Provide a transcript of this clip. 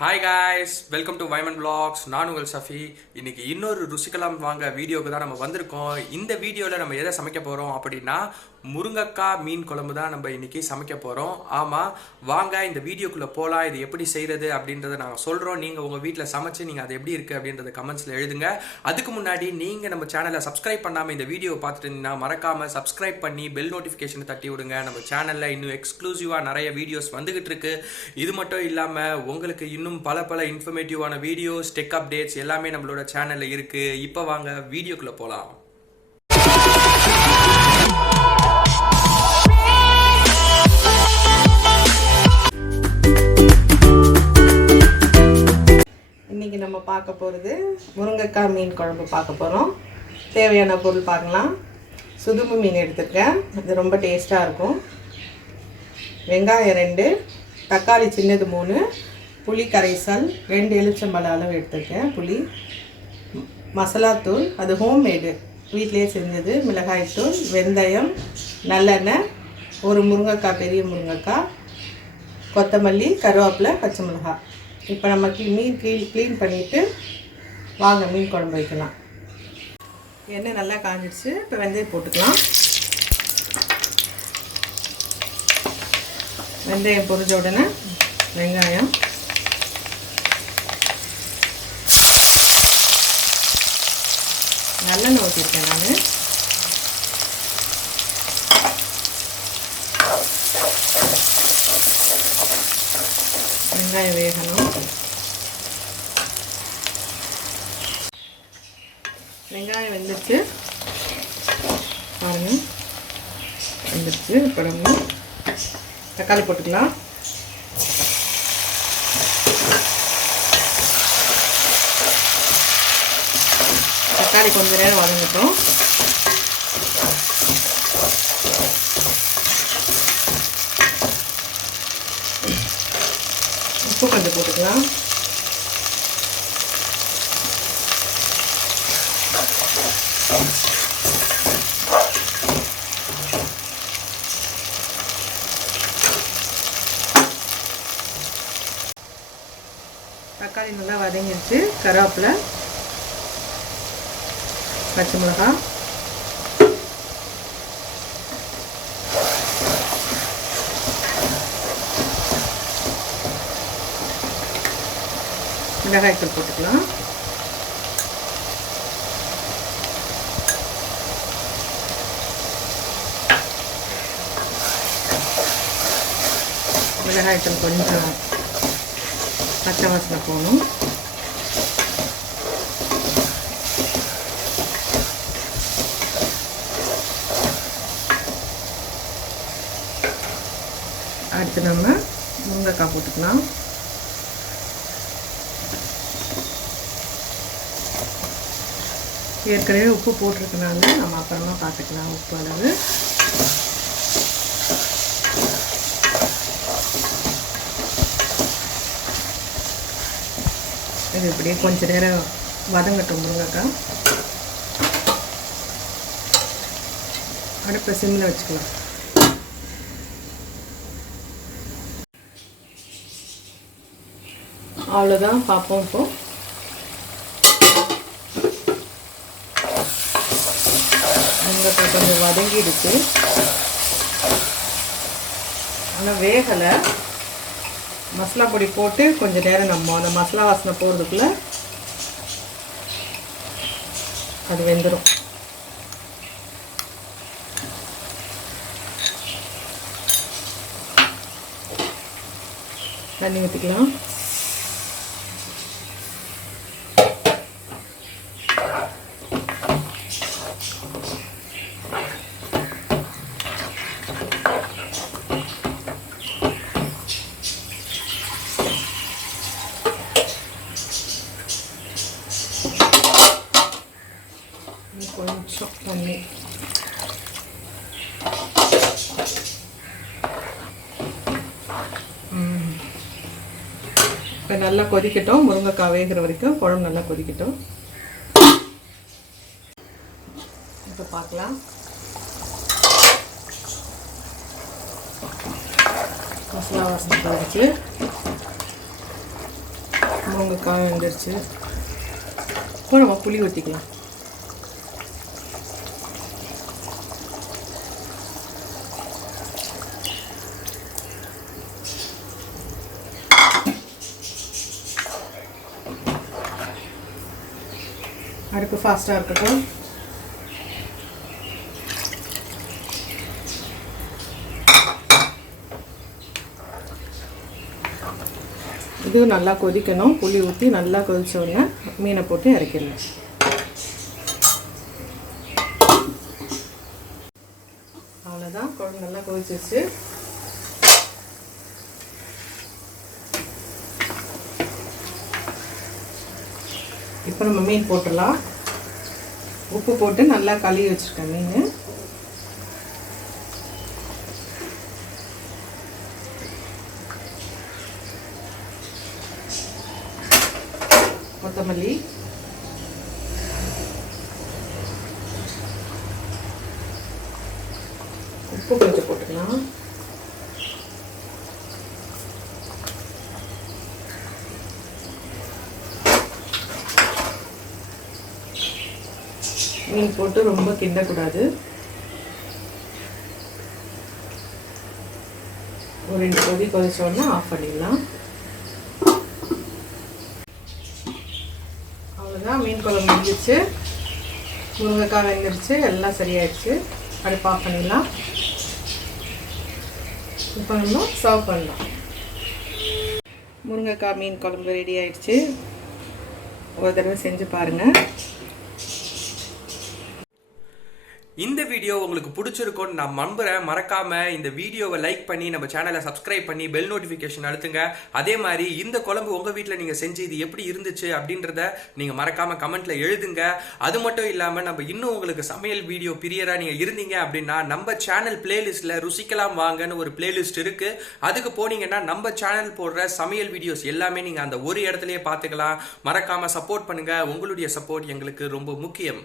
Hi guys, welcome to Wyman Vlogs. நான் உங்கள் சஃபி. இன்னைக்கு இன்னொரு ருசிக்கலாம் வாங்க வீடியோக்கு தான் நம்ம வந்திருக்கோம். இந்த வீடியோல நம்ம எதை சமைக்க போறோம் அப்படின்னா முருங்கக்காய் மீன் குழம்பு தான் நம்ம இன்னைக்கு சமைக்க போறோம். ஆமா, வாங்க இந்த வீடியோக்குள்ள போலாம். இது எப்படி செய்யறது அப்படின்றத நாங்க சொல்றோம். நீங்க உங்க வீட்ல சமைச்சு நீங்க அது எப்படி இருக்கு அப்படின்றத கமெண்ட்ஸ்ல எழுதுங்க. அதுக்கு முன்னாடி நீங்க நம்ம சேனலை சப்ஸ்கிரைப் பண்ணாம இந்த வீடியோ பார்த்துட்டு இருந்தீங்கன்னா மறக்காம சப்ஸ்கிரைப் பண்ணி பெல் நோட்டிஃபிகேஷன் தட்டி விடுங்க. நம்ம சேனல்ல இன்னும் எக்ஸ்க்ளூசிவா நிறைய வீடியோஸ் வந்துகிட்டு இருக்கு. இது மட்டும் இல்லாம உங்களுக்கு இன்னும் பல இன்ஃபர்மேட்டிவான வீடியோஸ், டெக் அப்டேட்ஸ் எல்லாமே நம்மளோட சேனல்ல இருக்கு. இப்போ வாங்க வீடியோக்குள்ள போலாம். இன்னைக்கு நம்ம பார்க்க போகிறது முருங்கைக்காய் மீன் குழம்பு பார்க்க போகிறோம். தேவையான பொருள் பார்க்கலாம். சுதும்பு மீன் எடுத்துருக்கேன், அது ரொம்ப டேஸ்ட்டாக இருக்கும். வெங்காயம் 2, தக்காளி சின்னது 3, புளி கரைசல் 2 எலுமிச்சம்பழம் அளவு எடுத்துருக்கேன். புளி, மசாலாத்தூள் அது ஹோம்மேடு வீட்டிலே செஞ்சது, மிளகாய்த்தூள், வெந்தயம், நல்லெண்ணெய், ஒரு முருங்கைக்காய், பெரிய முருங்கைக்காய், கொத்தமல்லி, கருவேப்பிலை, பச்சை மிளகாய். இப்போ நம்ம மீன் க்ளீன் பண்ணிவிட்டு வாங்க மீன் குழம்பு வைக்கலாம். எண்ணெய் நல்லா காஞ்சிடுச்சு. இப்போ வெந்தயம் போட்டுக்கலாம். வெந்தயம் பொரிஞ்ச உடனே வெங்காயம், நல்லெண்ணெய் ஊற்றிருக்கேன் நான். வெங்காயம் வேகணும். வெங்காயம் வெந்துருச்சு பாருங்க, வெந்துருச்சு. இப்போ நம்ம தக்காளி போட்டுக்கலாம். தக்காளி கொஞ்சம் நேரம் வதங்கட்டும். உப்பு கொஞ்சம் போட்டுக்கலாம். தக்காளி நல்லா வதங்கிடுச்சு. கருவேப்பிலை, பச்சை மிளகாய், மிளகாய்த்தூள் போட்டுக்கலாம். மிளகாய்த்தூள் கொஞ்சம் பச்சை வாசனை போகணும். அடுத்து நம்ம முருங்கைக்காய் போட்டுக்கலாம். ஏற்கனவே உப்பு போட்டிருக்கனால நம்ம அப்புறமா பார்த்துக்கலாம் உப்பு அளவு. இது இப்படியே கொஞ்ச நேரம் வதங்கட்டும் முருங்கைக்காய். அடுப்பை சிம்மில் வச்சுக்கலாம். அவ்வளோதான், பார்ப்போம். இப்போ முருங்கைக்காய் கொஞ்சம் வதங்கிடுச்சு, ஆனால் வேகலை. மசாலா பொடி போட்டு கொஞ்சம் நேரம் நம்ம அந்த மசாலா வாசனை போகிறதுக்குள்ளே அது வெந்துடும். தண்ணி ஊற்றிக்கலாம். கொஞ்சம் தண்ணி. இப்போ நல்லா கொதிக்கட்டும். முருங்கைக்காய் வேகிற வரைக்கும் குழம்பு நல்லா கொதிக்கட்டும். இப்போ பார்க்கலாம். மசாலா வாசனை போயிடுச்சு. முருங்கைக்காய் வெந்துருச்சு. இப்போ நம்ம புளி ஊற்றிக்கலாம். அடுப்பு ஃபாஸ்ட்டாக இருக்கட்டும். இது நல்லா கொதிக்கணும். புளி ஊற்றி நல்லா கொதிச்ச உடனே மீனை போட்டு இறக்கிடலாம். அவ்வளோதான், குழம்பு நல்லா கொதிச்சிருச்சு. இப்போ நம்ம மீன் போட்டுடலாம். உப்பு போட்டு நல்லா கழுவி வச்சுருக்கேன் மீன். கொத்தமல்லி, உப்பு கொஞ்சம் போட்டுக்கலாம். மீன் போட்டு ரொம்ப கிண்டக்கூடாது. ஒரு 2 கொதி கொதிச்சோன்னா ஆஃப் பண்ணிடலாம். அவ்வளோதான், மீன் குழம்பு முடிஞ்சிச்சு. முருங்கைக்காய் வெந்துருச்சு, எல்லாம் சரியாயிடுச்சு. அடுப்பு ஆஃப் பண்ணிடலாம். இப்போ நம்ம சர்வ் பண்ணலாம். முருங்கைக்காய் மீன் குழம்பு ரெடி ஆயிடுச்சு. ஒரு தடவை செஞ்சு பாருங்கள். இந்த வீடியோ உங்களுக்கு பிடிச்சிருக்கும்னு நான் நம்புறேன். மறக்காம இந்த வீடியோவை லைக் பண்ணி நம்ம சேனலை சப்ஸ்கிரைப் பண்ணி பெல் நோட்டிஃபிகேஷன் அழுத்துங்க. அதே மாதிரி இந்த குழம்பு உங்க வீட்டில் நீங்க செஞ்சு இது எப்படி இருந்துச்சு அப்படின்றத நீங்க மறக்காம கமெண்ட்ல எழுதுங்க. அது மட்டும் இல்லாம நம்ம இன்னும் உங்களுக்கு சமையல் வீடியோ பிரியரா நீங்க இருந்தீங்க அப்படின்னா நம்ம சேனல் பிளேலிஸ்ட்ல ருசிக்கலாம் வாங்கன்னு ஒரு பிளேலிஸ்ட் இருக்கு. அதுக்கு போனீங்கன்னா நம்ம சேனல் போடுற சமையல் வீடியோஸ் எல்லாமே நீங்க அந்த ஒரு இடத்துலயே பார்த்துக்கலாம். மறக்காம சப்போர்ட் பண்ணுங்க. உங்களுடைய சப்போர்ட் எங்களுக்கு ரொம்ப முக்கியம்.